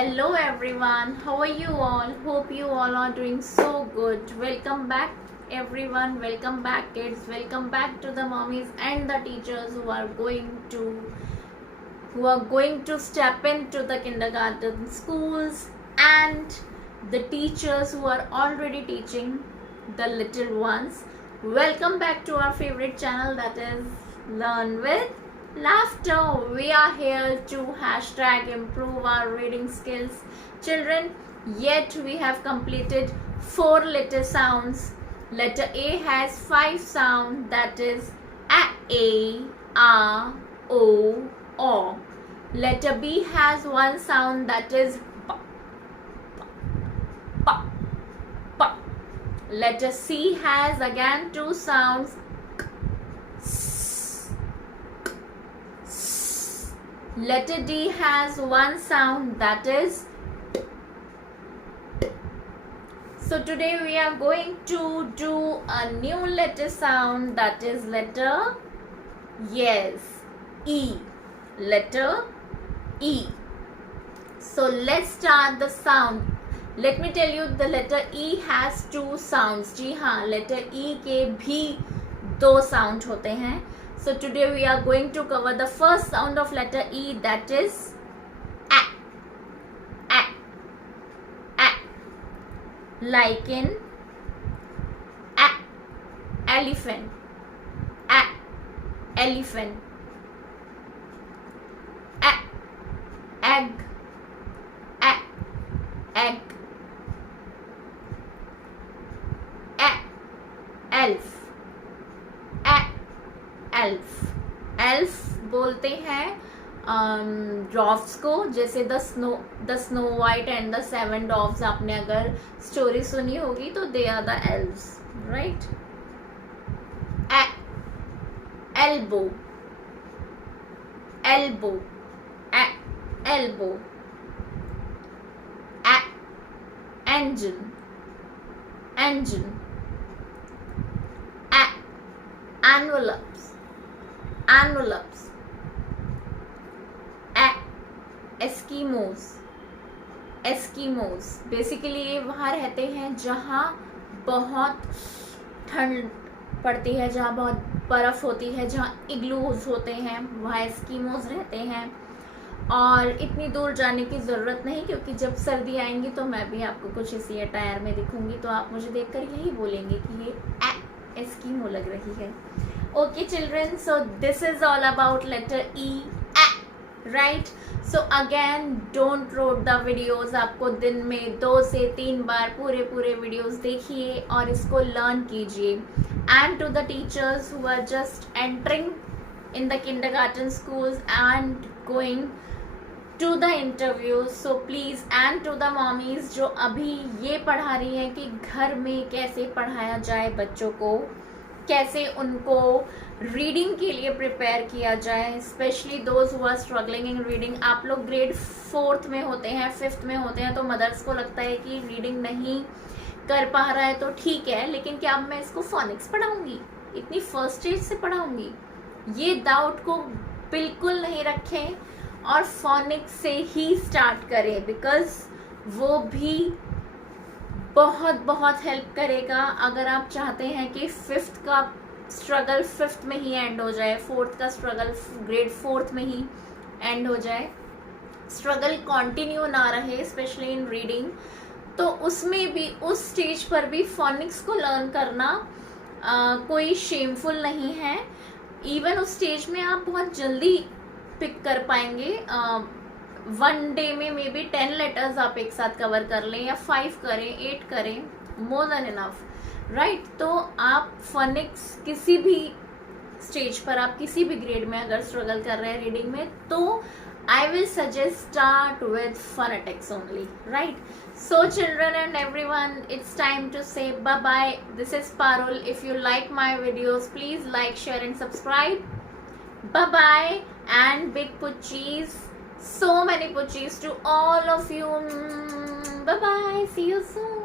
Hello everyone, how are you all? Hope you all are doing so good. Welcome back everyone, welcome back kids, welcome back to the mommies and the teachers who are going to step into the kindergarten schools, and the teachers who are already teaching the little ones. Welcome back to our favorite channel, that is Learn with Laughter. We are here to #improve our reading skills. Children, yet we have completed 4 letter sounds. Letter A has 5 sounds, that is A, A, O, O. Letter B has 1 sound, that is P, P, P. Letter C has again 2 sounds, K, S, K, S. Letter D has 1 sound, that is T, T. So today we are going to do a new letter sound, that is letter E. Letter E. So let's start the sound. Let me tell you, the letter E has 2 sounds. जी हाँ, letter E के भी 2 sound होते हैं. So today we are going to cover the first sound of letter E, that is A. A. A. Like in A. Elephant. A. Elephant. A. Egg. A. Egg. A. Elf. A. Elf. Elf बोलते हैं dwarfs को, जैसे the snow white and the 7 dwarfs. आपने अगर story सुनी होगी तो they are the elves, right. Elbow. Elbow. Elbow. Engine. Engine. Envelopes. Envelopes. Eskimos. Eskimos. Basically ये वहाँ रहते हैं जहाँ बहुत ठंड पड़ती है, जहाँ बहुत बर्फ़ होती है, जहाँ इग्लूज होते हैं, वहाँ एस्कीमोज रहते हैं. और इतनी दूर जाने की ज़रूरत नहीं, क्योंकि जब सर्दी आएंगी तो मैं भी आपको कुछ इसी अटायर में दिखूंगी, तो आप मुझे देखकर यही बोलेंगे कि ये एस्कीमो लग रही है. Okay children, so this is all about letter E, right. So again don't road the videos. आपको दिन में 2 से 3 बार पूरे वीडियोज़ देखिए और इसको लर्न कीजिए. And to the teachers who are just entering in the kindergarten schools and going to the interviews, so please, and to the mommies जो अभी ये पढ़ा रही हैं कि घर में कैसे पढ़ाया जाए बच्चों को, कैसे उनको रीडिंग के लिए प्रिपेयर किया जाए, specially those who are struggling in reading. आप लोग ग्रेड 4th में होते हैं, 5th में होते हैं, तो मदर्स को लगता है कि रीडिंग नहीं कर पा रहा है तो ठीक है, लेकिन क्या अब मैं इसको फोनिक्स पढ़ाऊंगी, इतनी फर्स्ट स्टेज से पढ़ाऊंगी? ये डाउट को बिल्कुल नहीं रखें और फोनिक्स से ही स्टार्ट करें, बिकॉज वो भी बहुत हेल्प करेगा. अगर आप चाहते हैं कि 5th का स्ट्रगल 5th में ही एंड हो जाए, 4th का स्ट्रगल ग्रेड 4th में ही एंड हो जाए, स्ट्रगल कंटिन्यू ना रहे स्पेशली इन रीडिंग, तो उसमें भी, उस स्टेज पर भी फोनिक्स को लर्न करना कोई शेमफुल नहीं है. इवन उस स्टेज में आप बहुत जल्दी पिक कर पाएंगे. 1 डे में मे बी 10 लेटर्स आप एक साथ कवर कर लें, या 5 करें, 8 करें, मोर देन इनफ, राइट. तो आप फोनिक्स किसी भी स्टेज पर, आप किसी भी ग्रेड में अगर स्ट्रगल कर रहे हैं रीडिंग में, तो I will suggest start with phonetics only, right? So children and everyone, it's time to say bye bye. This is Parul. If you like my videos, please like, share and subscribe. Bye bye and big puchis, so many puchis to all of you. Bye bye, see you soon.